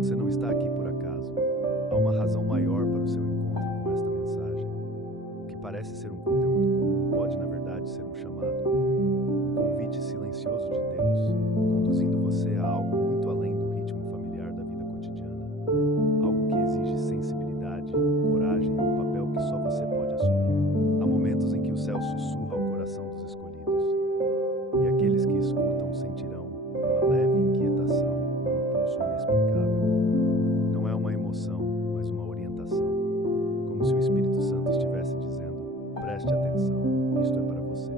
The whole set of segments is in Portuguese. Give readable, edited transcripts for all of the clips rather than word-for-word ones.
Você não está aqui por acaso. Há uma razão maior para o seu encontro com esta mensagem. O que parece ser um conteúdo comum pode, na verdade, ser um chamado. Um convite silencioso de Deus, conduzindo você a algo muito além do ritmo familiar da vida cotidiana. Algo que exige sensibilidade, coragem e um papel que só você pode assumir. Há momentos em que o céu sussurra ao coração dos escolhidos, e aqueles que escutam sentirão uma leve inquietação, um impulso inexplicável. Não é uma emoção, mas uma orientação. Como se o Espírito Santo estivesse dizendo: preste atenção, isto é para você.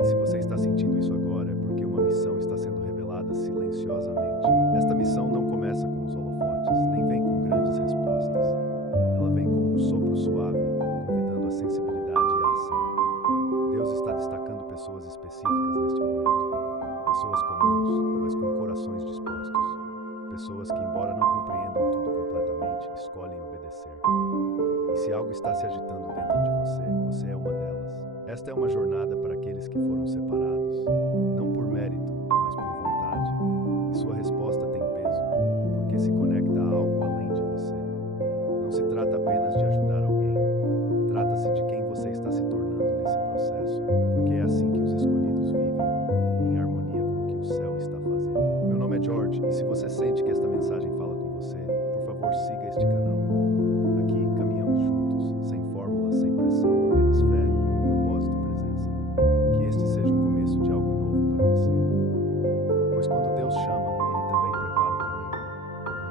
E se você está sentindo isso agora, é porque uma missão está sendo revelada silenciosamente. Esta missão não começa com os holofotes, nem vem com grandes respostas. Ela vem como um sopro suave, convidando a sensibilidade e a ação. Deus está destacando pessoas específicas neste momento. Pessoas comuns, mas com corações dispostos. Pessoas que, embora não compreendam tudo completamente, escolhem obedecer. E se algo está se agitando dentro de você, você é uma delas. Esta é uma jornada para aqueles que foram separados, não por mérito, mas por vontade. E sua resposta tem peso, porque se conecta a algo além de você. Não se trata apenas de ajudar alguém, trata-se de quem você está se tornando nesse processo, porque é assim que os escolhidos vivem, em harmonia com o que o céu está fazendo. Meu nome é George, e se você sente que esta mensagem fala com você, por favor siga este canal. Aqui caminhamos juntos, sem fórmulas, sem pressão, apenas fé, propósito e presença. Que este seja o começo de algo novo para você. Pois quando Deus chama, Ele também prepara o caminho.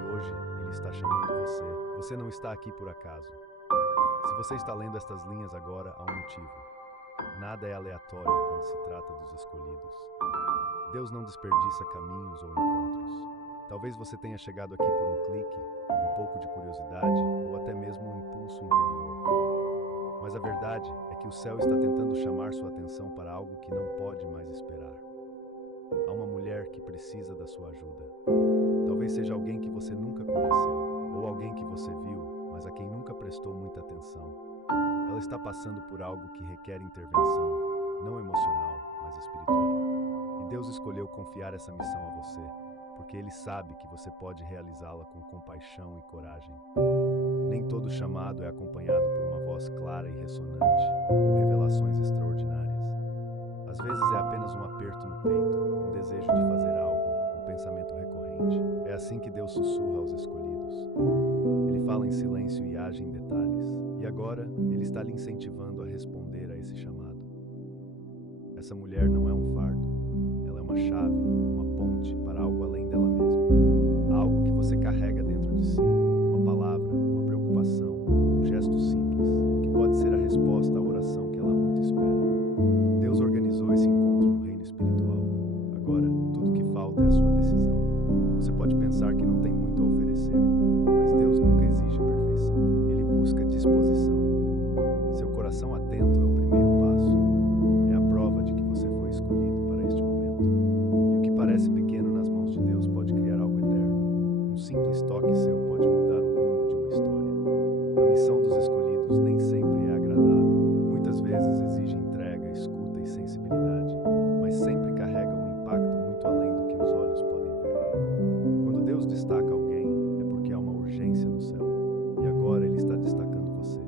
E hoje, Ele está chamando você. Você não está aqui por acaso. Se você está lendo estas linhas agora, há um motivo. Nada é aleatório quando se trata dos escolhidos. Deus não desperdiça caminhos ou encontros. Talvez você tenha chegado aqui por um clique, um pouco de curiosidade ou até mesmo um impulso interior. Mas a verdade é que o céu está tentando chamar sua atenção para algo que não pode mais esperar. Há uma mulher que precisa da sua ajuda. Talvez seja alguém que você nunca conheceu, ou alguém que você viu, mas a quem nunca prestou muita atenção. Ela está passando por algo que requer intervenção, não emocional, mas espiritual. E Deus escolheu confiar essa missão a você, porque Ele sabe que você pode realizá-la com compaixão e coragem. Nem todo chamado é acompanhado por uma voz clara e ressonante, ou revelações extraordinárias. Às vezes é apenas um aperto no peito, um desejo de fazer algo, um pensamento recorrente. É assim que Deus sussurra aos escolhidos. Ele fala em silêncio e age em detalhes. E agora, Ele está lhe incentivando a responder a esse chamado. Essa mulher não é um fardo. Ela é uma chave, uma ponte para algo além dela mesma. Há algo que você carrega dentro de si, uma palavra, uma preocupação, um gesto simples, que pode ser a resposta à oração que ela muito espera. Deus organizou esse encontro no reino espiritual. Agora, tudo o que falta é a sua decisão. Você pode pensar que não tem muito a oferecer, mas Deus nunca exige perfeição. Ele busca disposição. Seu coração atento é o primeiro passo. É a prova de que você foi escolhido para este momento. E o que parece pequeno nas mãos de Deus pode criar algo eterno. Um simples toque seu pode mudar o rumo de uma história. A missão dos escolhidos nem sempre é agradável. Muitas vezes exige entrega, escuta e sensibilidade, mas sempre carrega um impacto muito além do que os olhos podem ver. Quando Deus destaca alguém, é porque há uma urgência no céu. E agora Ele está destacando você.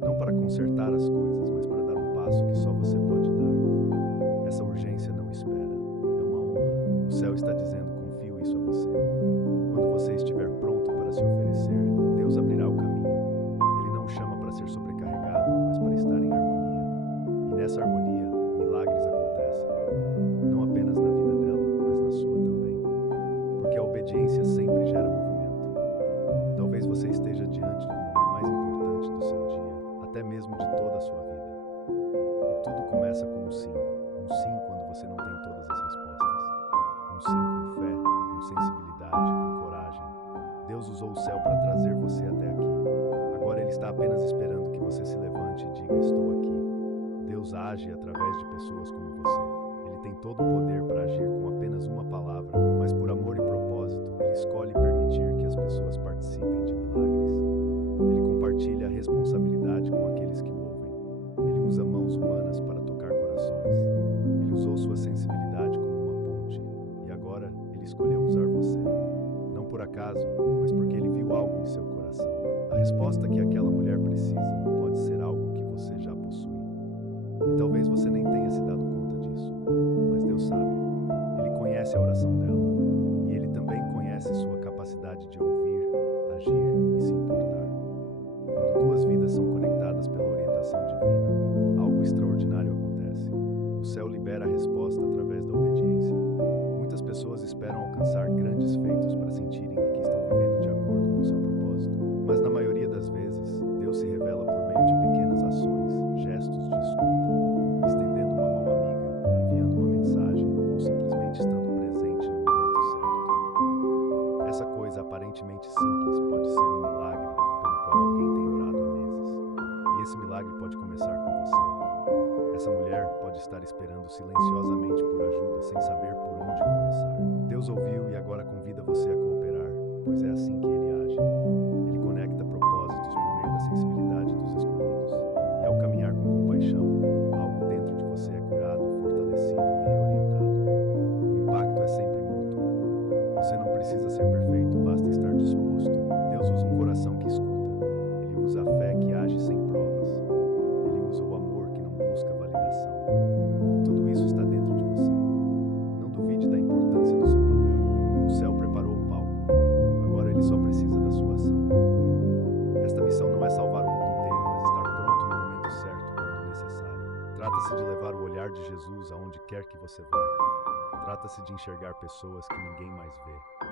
Não para consertar as coisas, mas para dar um passo que só você pode dar. Essa urgência não espera. É uma honra. O céu está dizendo: confio isso a você. Quando você estiver pronto para se oferecer, Deus abrirá o caminho. Ele não chama para ser sobrecarregado, mas para estar em harmonia. E nessa harmonia, milagres acontecem. Não apenas na vida dela, mas na sua também. Porque a obediência sempre gera movimento. Talvez você esteja diante do momento mais importante do seu dia, até mesmo de toda a sua vida. E tudo começa com um sim. Um sim quando você não tem todas as respostas. Um sim com fé, com sensibilidade, com coragem. Deus usou o céu para trazer você até aqui. Agora Ele está apenas esperando que você se levante e diga: estou aqui. Deus age através de pessoas como você. Ele tem todo o poder para agir com apenas uma palavra, mas por amor e propósito, Ele escolhe permitir que as pessoas participem de milagres. Ele compartilha a responsabilidade com aqueles que o ouvem. Ele usa mãos humanas para tocar corações. Ele usou sua sensibilidade como uma ponte. E agora, Ele escolheu usar você. Não por acaso, mas porque Ele viu algo em seu coração. A resposta que aquela mulher precisa pode ser algo que você já possui. E talvez você nem tenha se dado conta disso, mas Deus sabe. Ele conhece a oração dela e Ele também conhece sua capacidade de ouvir, agir e se importar. Quando duas vidas são conectadas pela orientação divina, algo extraordinário acontece. O céu libera a resposta através da obediência. Muitas pessoas esperam alcançar grandes feitos para sentirem que estão vivendo de acordo com seu propósito, mas na maioria das vezes, Deus se revela por meio de pequenas ações, gestos de escuta, estendendo uma mão amiga, enviando uma mensagem ou simplesmente estando presente no momento certo. Essa coisa aparentemente simples pode ser um milagre pelo qual alguém tem orado há meses. E esse milagre pode começar com você. Essa mulher pode estar esperando silenciosamente por ajuda sem saber por onde começar. Deus ouviu e agora convida você a cooperar, pois é assim que Ele age. Ele conecta propósitos por meio da sensibilidade dos escolhidos. E ao caminhar com compaixão, algo dentro de você é curado, fortalecido e reorientado. O impacto é sempre mútuo. Você não precisa ser perfeito, basta estar disposto. Deus usa um coração que escuta. Ele usa a fé que age sem provas. Ele usa o amor que não busca validação. E tudo isso está dentro de você. Não duvide da importância do seu papel. O céu preparou o palco. Agora Ele só precisa da sua ação. Esta missão não é salvar o mundo inteiro, mas estar pronto no momento certo quando necessário. Trata-se de levar o olhar de Jesus aonde quer que você vá. Trata-se de enxergar pessoas que ninguém mais vê.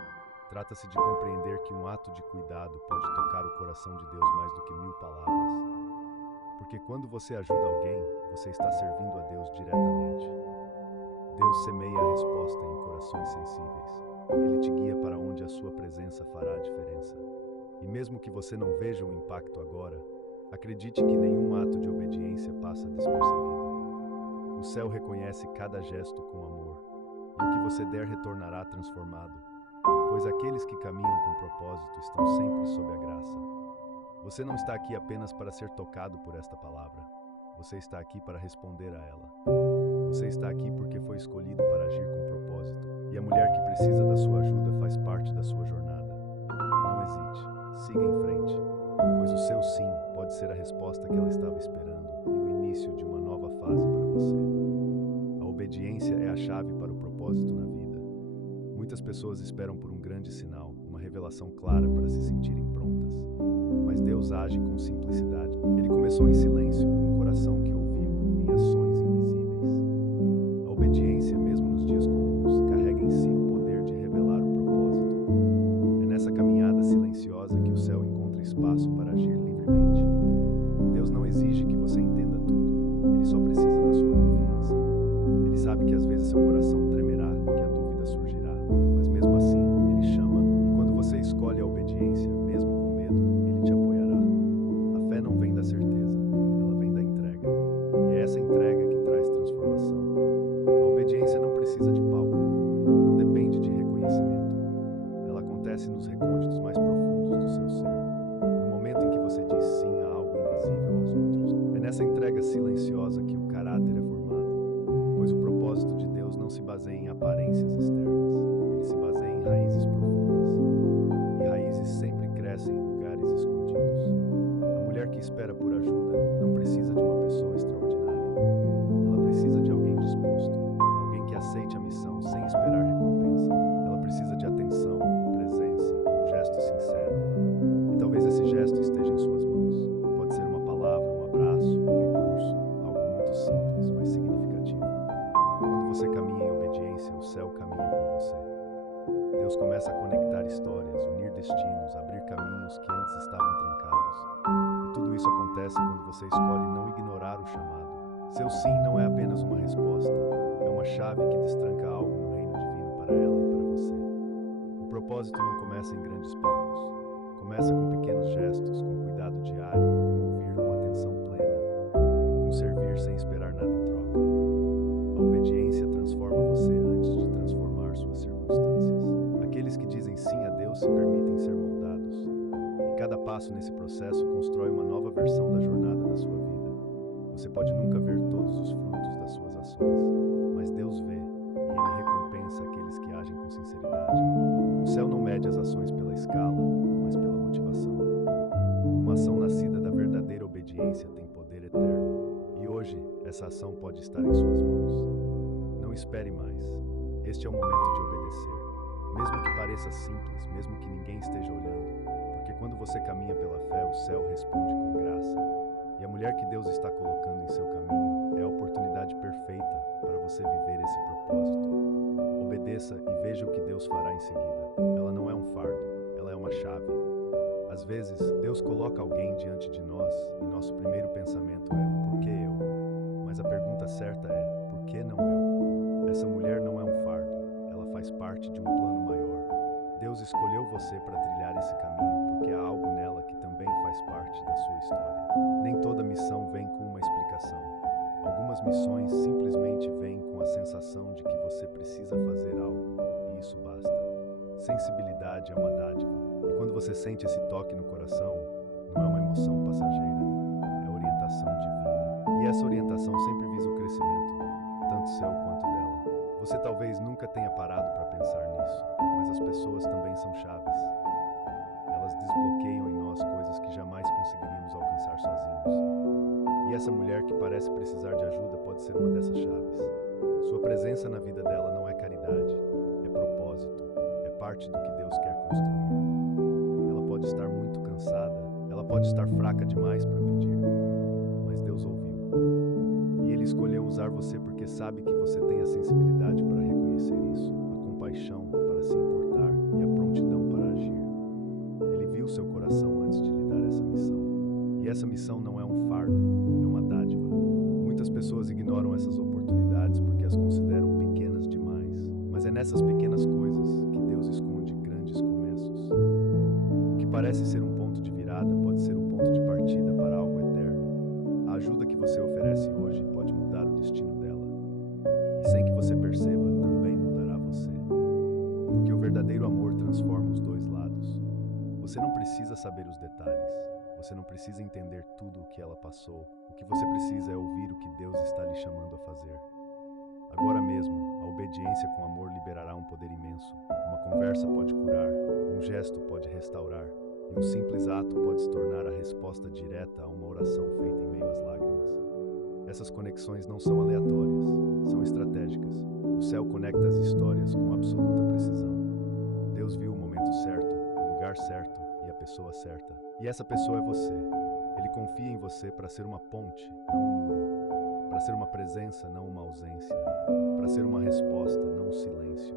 Trata-se de compreender que um ato de cuidado pode tocar o coração de Deus mais do que 1000 palavras. Porque quando você ajuda alguém, você está servindo a Deus diretamente. Deus semeia a resposta em corações sensíveis. Ele te guia para onde a sua presença fará a diferença. E mesmo que você não veja o impacto agora, acredite que nenhum ato de obediência passa despercebido. O céu reconhece cada gesto com amor, e o que você der retornará transformado, pois aqueles que caminham com propósito estão sempre sob a graça. Você não está aqui apenas para ser tocado por esta palavra. Você está aqui para responder a ela. Você está aqui porque foi escolhido para agir com propósito. E a mulher que precisa da sua ajuda faz parte da sua jornada. Não hesite, siga em frente, pois o seu sim pode ser a resposta que ela estava esperando e o início de uma nova fase para você. A obediência é a chave para o propósito na vida. Muitas pessoas esperam por um grande sinal, uma revelação clara para se sentirem prontas. Mas Deus age com simplicidade. Ele começou em silêncio, em um coração que ouviu, em ações invisíveis. A obediência, mesmo nos dias comuns, carrega em si o poder de revelar o propósito. É nessa caminhada silenciosa que o céu encontra espaço para agir livremente. Deus não exige que você entenda tudo. Ele só precisa da sua confiança. Ele sabe que às vezes seu coração tremerá, que a dúvida surgirá, mas mesmo assim, Ele chama. E quando você escolhe a obediência, mesmo com medo, Ele te apoiará. A fé não vem da certeza, ela vem da entrega. E é essa entrega que traz transformação. A obediência não precisa de palco, não depende de reconhecimento. Ela acontece nos recônditos mais profundos do seu ser. No momento em que você diz sim a algo invisível aos outros. É nessa entrega silenciosa que o caráter é formado, pois o propósito de Deus não se baseia em aparências externas, ele se baseia em raízes profundas. E raízes sempre crescem em lugares escondidos. A mulher que espera por ajuda não precisa de uma pessoa extraordinária. Ela precisa de alguém disposto, alguém que aceite a missão sem esperar recompensa. Ela precisa de atenção, presença, um gesto sincero. E talvez esse gesto esteja em suas mãos. Pode ser uma palavra, um abraço, um recurso, algo muito simples, mas significativo. Quando você caminha em obediência, o céu caminha com você. Deus começa a conectar histórias, unir destinos, abrir caminhos que antes estavam trancados. E tudo isso acontece quando você escolhe não ignorar o chamado. Seu sim não é apenas uma resposta, é uma chave que destranca algo no reino divino para ela e para você. O propósito não começa em grandes palcos. Começa com pequenos gestos, com cuidado diário, com ouvir com atenção plena, com servir sem esperar nada em troca. A obediência transforma você antes de transformar suas circunstâncias. Aqueles que dizem sim a Deus se permitem ser moldados. E cada passo nesse processo constrói uma nova versão da jornada da sua vida. Você pode nunca ver todos os frutos das suas ações, mas Deus vê, e Ele recompensa aqueles que agem com sinceridade. O céu não mede as ações pela escala, mas pela motivação. Uma ação nascida da verdadeira obediência tem poder eterno, e hoje essa ação pode estar em suas mãos. Não espere mais. Este é o momento de obedecer. Mesmo que pareça simples, mesmo que ninguém esteja olhando, porque quando você caminha pela fé, o céu responde com graça. E a mulher que Deus está colocando em seu caminho é a oportunidade perfeita para você viver esse propósito. Obedeça e veja o que Deus fará em seguida. Ela não é um fardo, ela é uma chave. Às vezes, Deus coloca alguém diante de nós e nosso primeiro pensamento é: por que eu? Mas a pergunta certa é: por que não eu? Essa mulher não é um fardo, ela faz parte de um plano maior. Deus escolheu você para trilhar esse caminho porque há algo nela que também faz parte da sua história. Nem toda missão vem com uma explicação. Algumas missões simplesmente vêm com a sensação de que você precisa fazer algo, e isso basta. Sensibilidade é uma dádiva, e quando você sente esse toque no coração, não é uma emoção passageira, é orientação divina. E essa orientação sempre visa o crescimento, tanto seu quanto dela. Você talvez nunca tenha parado para pensar nisso, mas as pessoas também são chaves. Elas desbloqueiam em nós coisas que jamais conseguiríamos alcançar sozinhos. E essa mulher que parece precisar de ajuda pode ser uma dessas chaves. Sua presença na vida dela não é caridade, é propósito, é parte do que Deus quer construir. Ela pode estar muito cansada, ela pode estar fraca demais para pedir, mas Deus ouviu. E Ele escolheu usar você porque sabe que você tem a sensibilidade para reconhecer isso, a compaixão para se importar e a prontidão para agir. Ele viu seu coração antes de lhe dar essa missão. E essa missão não é um fardo, é uma dádiva. Muitas pessoas ignoram essas oportunidades porque as consideram pequenas demais. Mas é nessas pequenas coisas que Deus esconde grandes começos. O que parece ser um ponto de virada pode ser o ponto de partida para algo eterno. A ajuda que você oferece hoje pode mudar o destino dela. E sem que você perceba, também mudará você. Porque o verdadeiro amor transforma os dois lados. Você não precisa saber os detalhes. Você não precisa entender tudo o que ela passou. O que você precisa é ouvir o que Deus está lhe chamando a fazer. Agora mesmo, a obediência com amor liberará um poder imenso. Uma conversa pode curar, um gesto pode restaurar, e um simples ato pode se tornar a resposta direta a uma oração feita em meio às lágrimas. Essas conexões não são aleatórias, são estratégicas. O céu conecta as histórias com absoluta precisão. Deus viu o momento certo, o lugar certo e a pessoa certa. E essa pessoa é você. Ele confia em você para ser uma ponte, não um muro. Para ser uma presença, não uma ausência. Para ser uma resposta, não um silêncio.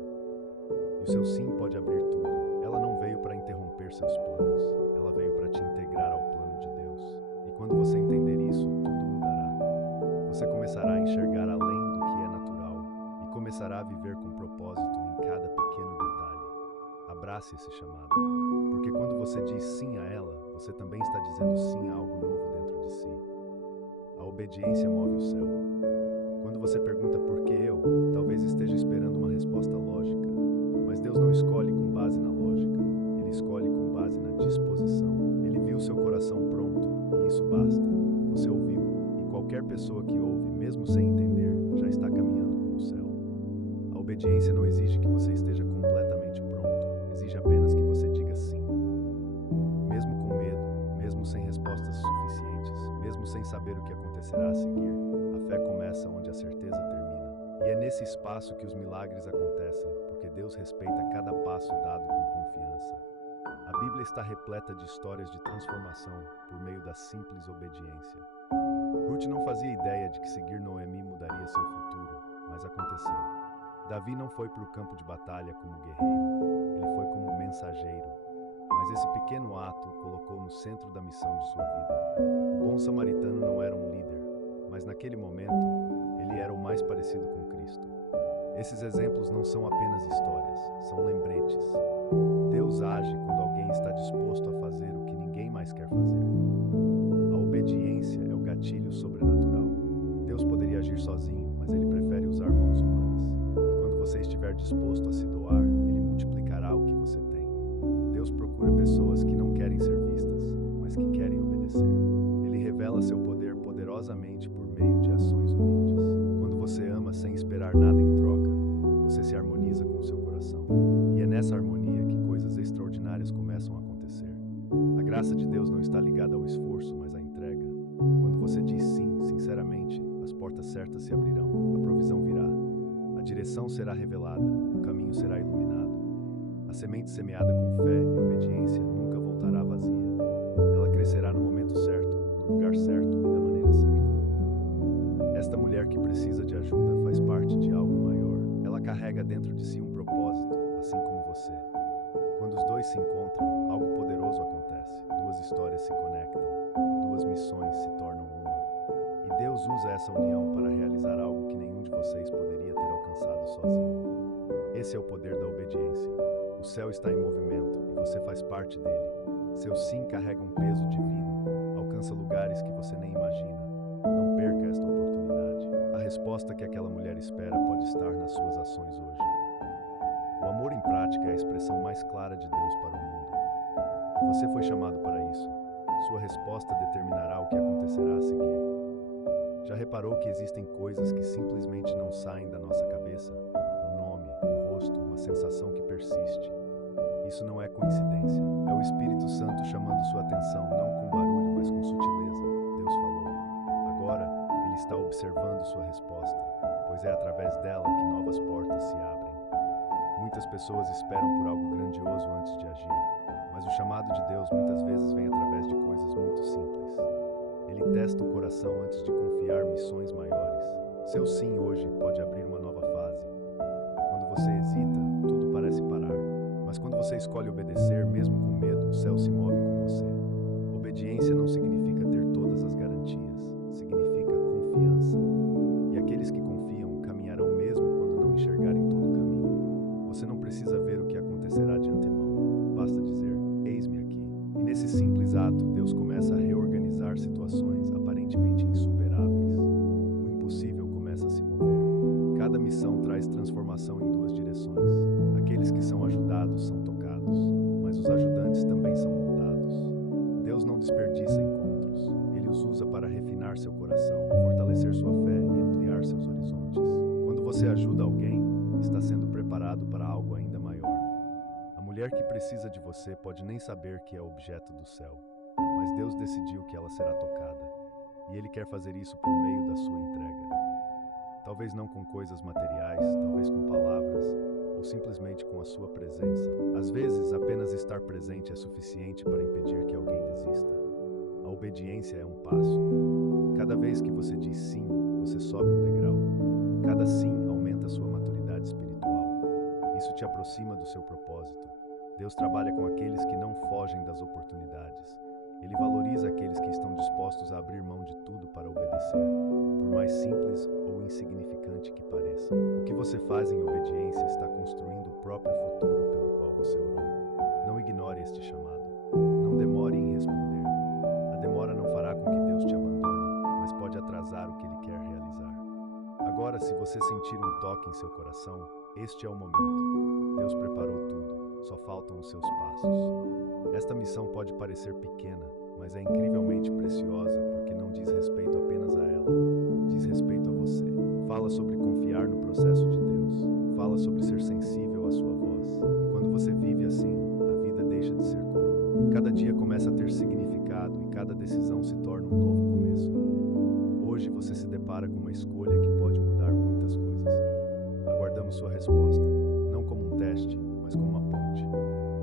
E o seu sim pode abrir tudo. Ela não veio para interromper seus planos. Ela veio para te integrar ao plano de Deus. E quando você entender isso, tudo mudará. Você começará a enxergar além do que é natural e começará a viver com propósito em cada pequeno detalhe. Abrace esse chamado. Porque quando você diz sim a ela, você também está dizendo sim a algo novo dentro de si. A obediência move o céu. Quando você pergunta por que eu, talvez esteja esperando uma resposta lógica. Mas Deus não escolhe com base na lógica. Ele escolhe com base na disposição. Ele viu seu coração pronto, e isso basta. Você ouviu, e qualquer pessoa que ouve, mesmo sem entender, já está caminhando com o céu. A obediência não exige que você esteja completamente pronto. Exige apenas que você diga sim. Mesmo com medo, mesmo sem respostas suficientes, mesmo sem saber o que acontecerá a seguir, a fé começa onde a certeza termina. E é nesse espaço que os milagres acontecem, porque Deus respeita cada passo dado com confiança. A Bíblia está repleta de histórias de transformação por meio da simples obediência. Ruth não fazia ideia de que seguir Noemi mudaria seu futuro, mas aconteceu. Davi não foi para o campo de batalha como guerreiro, ele foi como mensageiro. Mas esse pequeno ato o colocou no centro da missão de sua vida. O bom samaritano não era um líder, mas naquele momento, ele era o mais parecido com Cristo. Esses exemplos não são apenas histórias, são lembretes. Deus age quando alguém está disposto a fazer o que ninguém mais quer fazer. A obediência é o gatilho sobrenatural. Deus poderia agir sozinho, mas ele prefere usar mãos humanas. E quando você estiver disposto a se doar, ele multiplicará o que você tem. Deus procura pessoas que não querem ser vistas, mas que querem obedecer. Ele revela seu poder poderosamente por meio de ações humildes. Quando você ama sem esperar nada em troca, você se harmoniza com o seu coração. E é nessa harmonia que coisas extraordinárias começam graça de Deus não está ligada ao esforço, mas à entrega. Quando você diz sim, sinceramente, as portas certas se abrirão, a provisão virá, a direção será revelada, o caminho será iluminado. A semente semeada com fé e obediência nunca voltará vazia. Ela crescerá no momento certo, no lugar certo e da maneira certa. Esta mulher que precisa de ajuda faz parte de algo maior. Ela carrega dentro de si um propósito, assim como você. Quando os dois se encontram, algo poderoso acontece. Duas histórias se conectam, duas missões se tornam uma. E Deus usa essa união para realizar algo que nenhum de vocês poderia ter alcançado sozinho. Esse é o poder da obediência. O céu está em movimento e você faz parte dele. Seu sim carrega um peso divino, alcança lugares que você nem imagina. Não perca esta oportunidade. A resposta que aquela mulher espera pode estar nas suas ações hoje. O amor em prática é a expressão mais clara de Deus para o mundo. E você foi chamado para isso. Sua resposta determinará o que acontecerá a seguir. Já reparou que existem coisas que simplesmente não saem da nossa cabeça? Um nome, um rosto, uma sensação que persiste. Isso não é coincidência. É o Espírito Santo chamando sua atenção, não com barulho, mas com sutileza. Deus falou. Agora, Ele está observando sua resposta, pois é através dela que novas portas se abrem. Muitas pessoas esperam por algo grandioso antes de agir, mas o chamado de Deus muitas vezes vem através de coisas muito simples. Ele testa o coração antes de confiar missões maiores. Seu sim hoje pode abrir uma nova fase. Quando você hesita, tudo parece parar. Mas quando você escolhe obedecer, mesmo com medo, o céu se move com você. Obediência não significa ter todas as garantias, significa confiança. E aqueles que confiam caminharão mesmo quando não enxergarem todo o caminho. Você não precisa ver o que acontecerá de antemão, basta dizer, eis-me aqui. E nesse simples ato, Deus começa a reorganizar situações aparentemente insuperáveis. O impossível começa a se mover. Cada missão traz transformação em duas direções. Aqueles que são ajudados são tocados, mas os ajudantes também são moldados. Deus não desperdiça encontros. Ele os usa para refinar seu coração, fortalecer sua fé e ampliar seus horizontes. Quando você ajuda alguém, está sendo preparado para algo ainda maior. A mulher que precisa de você pode nem saber que é objeto do céu, mas Deus decidiu que ela será tocada, e Ele quer fazer isso por meio da sua entrega. Talvez não com coisas materiais, talvez com palavras, ou simplesmente com a sua presença. Às vezes, apenas estar presente é suficiente para impedir que alguém desista. A obediência é um passo. Cada vez que você diz sim, você sobe um degrau. Cada sim aumenta sua maturidade espiritual. Isso te aproxima do seu propósito. Deus trabalha com aqueles que não fogem das oportunidades. Ele valoriza aqueles que estão dispostos a abrir mão de tudo para obedecer, por mais simples ou insignificante que pareça. O que você faz em obediência está construindo o próprio futuro pelo qual você orou. Não ignore este chamado. Não demore em responder. A demora não fará com que Deus te abandone, mas pode atrasar o que Ele quer realizar. Agora, se você sentir um toque em seu coração, este é o momento. Deus preparou tudo, só faltam os seus passos. Esta missão pode parecer pequena, mas é incrivelmente preciosa porque não diz respeito apenas a ela, diz respeito a você. Fala sobre confiar no processo de Deus, fala sobre ser sensível à sua voz. E quando você vive assim, a vida deixa de ser comum. Cada dia começa a ter significado e cada decisão se torna um novo começo. Hoje você se depara com uma escolha que pode mudar muitas coisas. Aguardamos sua resposta, não como um teste, mas como uma ponte.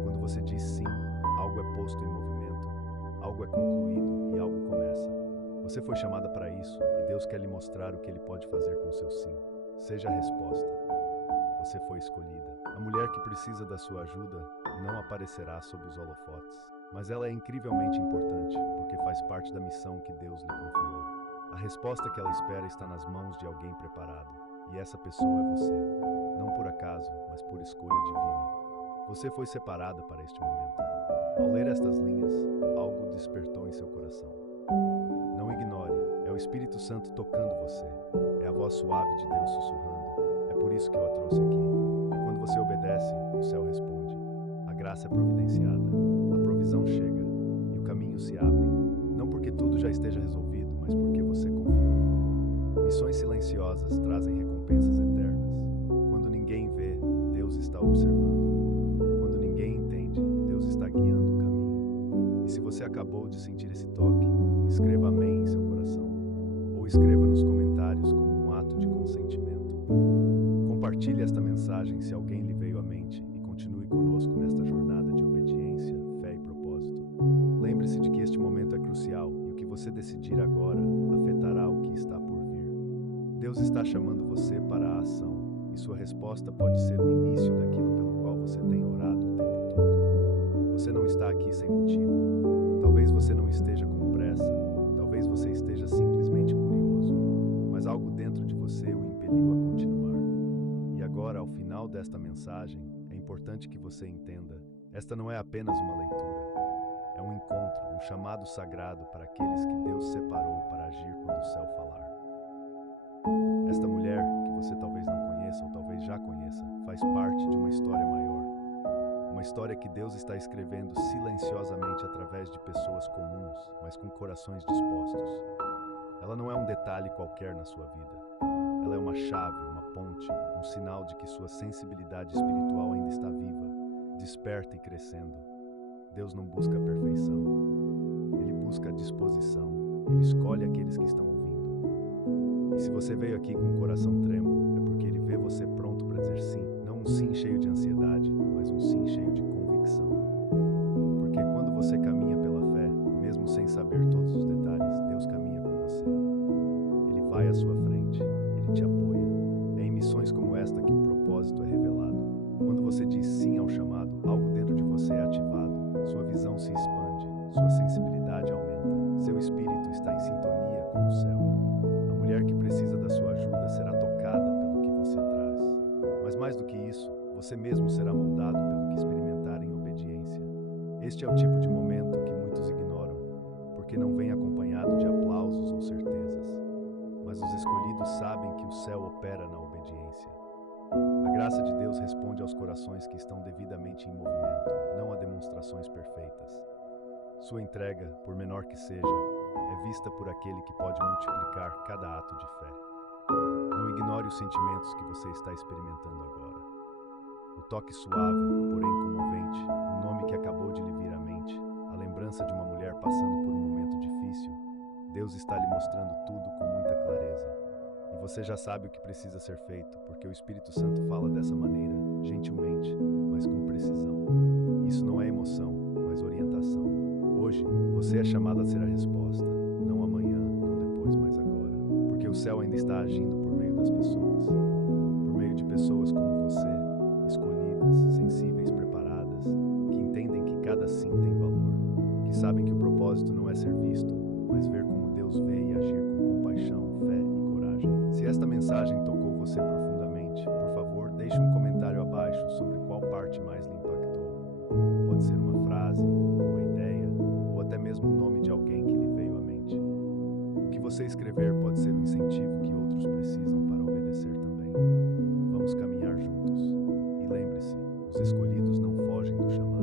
Quando você diz sim, algo é posto em movimento, algo é concluído e algo começa. Você foi chamada para isso e Deus quer lhe mostrar o que Ele pode fazer com seu sim. Seja a resposta. Você foi escolhida. A mulher que precisa da sua ajuda não aparecerá sob os holofotes, mas ela é incrivelmente importante porque faz parte da missão que Deus lhe confiou. A resposta que ela espera está nas mãos de alguém preparado, e essa pessoa é você, não por acaso, mas por escolha divina. Você foi separada para este momento. Ao ler estas linhas, algo despertou em seu coração. Não ignore, é o Espírito Santo tocando você. É a voz suave de Deus sussurrando. É por isso que eu a trouxe aqui. E quando você obedece, o céu responde. A graça é providenciada, a provisão chega e o caminho se abre. Não porque tudo já esteja resolvido, mas porque você confiou. Missões silenciosas trazem recompensas eternas. Quando ninguém vê, Deus está observando. Quando ninguém entende, Deus está guiando o caminho. E se você acabou de sentir esse toque, escreva amém em seu coração, ou escreva nos comentários como um ato de consentimento. Compartilhe esta mensagem se alguém lhe veio à mente e continue conosco nesta jornada de obediência, fé e propósito. Lembre-se de que este momento é crucial e o que você decidir agora afetará o que está por vir. Deus está chamando você para a ação e sua resposta pode ser o início daquilo pelo qual você tem orado o tempo todo. Você não está aqui sem motivo. Talvez você não esteja com pressa, talvez você esteja simplesmente curioso, mas algo dentro de você o impeliu a continuar. E agora, ao final desta mensagem, é importante que você entenda, esta não é apenas uma leitura. É um encontro, um chamado sagrado para aqueles que Deus separou para agir quando o céu falar. Esta mulher, que você talvez não conheça ou talvez já conheça, faz parte de uma história maior. Uma história que Deus está escrevendo silenciosamente através de pessoas comuns, mas com corações dispostos. Ela não é um detalhe qualquer na sua vida. Ela é uma chave, uma ponte, um sinal de que sua sensibilidade espiritual ainda está viva, desperta e crescendo. Deus não busca a perfeição. Ele busca a disposição. Ele escolhe aqueles que estão ouvindo. E se você veio aqui com o coração trêmulo, é porque Ele vê você pronto para dizer sim. Não um sim cheio de ansiedade, mas um sim cheio de convicção. Porque quando você caminha pela fé, mesmo sem saber todos os detalhes, Deus caminha com você. Ele vai à sua frente, Ele te apoia. É em missões como esta que o propósito é revelado. Quando você diz sim ao chamado, algo dentro de você é ativado, sua visão se expande, sua sensibilidade aumenta, seu espírito está em sintonia com o céu. A mulher que precisa da sua ajuda será tocada pelo que você traz. Mas mais do que isso, você mesmo será moldado pelo que experimentar em obediência. Este é o tipo de momento que muitos ignoram, porque não vem acompanhado de aplausos ou certezas. Mas os escolhidos sabem que o céu opera na obediência. A graça de Deus responde aos corações que estão devidamente em movimento, não a demonstrações perfeitas. Sua entrega, por menor que seja, é vista por aquele que pode multiplicar cada ato de fé. Não ignore os sentimentos que você está experimentando agora. O toque suave, porém comovente, o nome que acabou de lhe vir à mente, a lembrança de uma mulher passando por um momento difícil, Deus está lhe mostrando tudo com muita clareza. E você já sabe o que precisa ser feito, porque o Espírito Santo fala dessa maneira, gentilmente, mas com precisão. Isso não é emoção, mas orientação. Hoje, você é chamado a ser a resposta, não amanhã, não depois, mas agora. Porque o céu ainda está agindo por meio das pessoas. Por meio de pessoas como você, escolhidas, sensíveis, preparadas, que entendem que cada sim tem valor, que sabem que o propósito não é ser visto, mas ver como Deus vê e agir com compaixão, fé e coragem. Se esta mensagem tocou você profundamente, por favor, deixe um comentário abaixo sobre qual parte mais lhe impactou. Pode ser uma frase, uma ideia, ou até mesmo o nome de alguém que lhe veio à mente. O que você escrever pode ser um incentivo que outros precisam para obedecer também. Vamos caminhar juntos. E lembre-se, os escolhidos não fogem do chamado.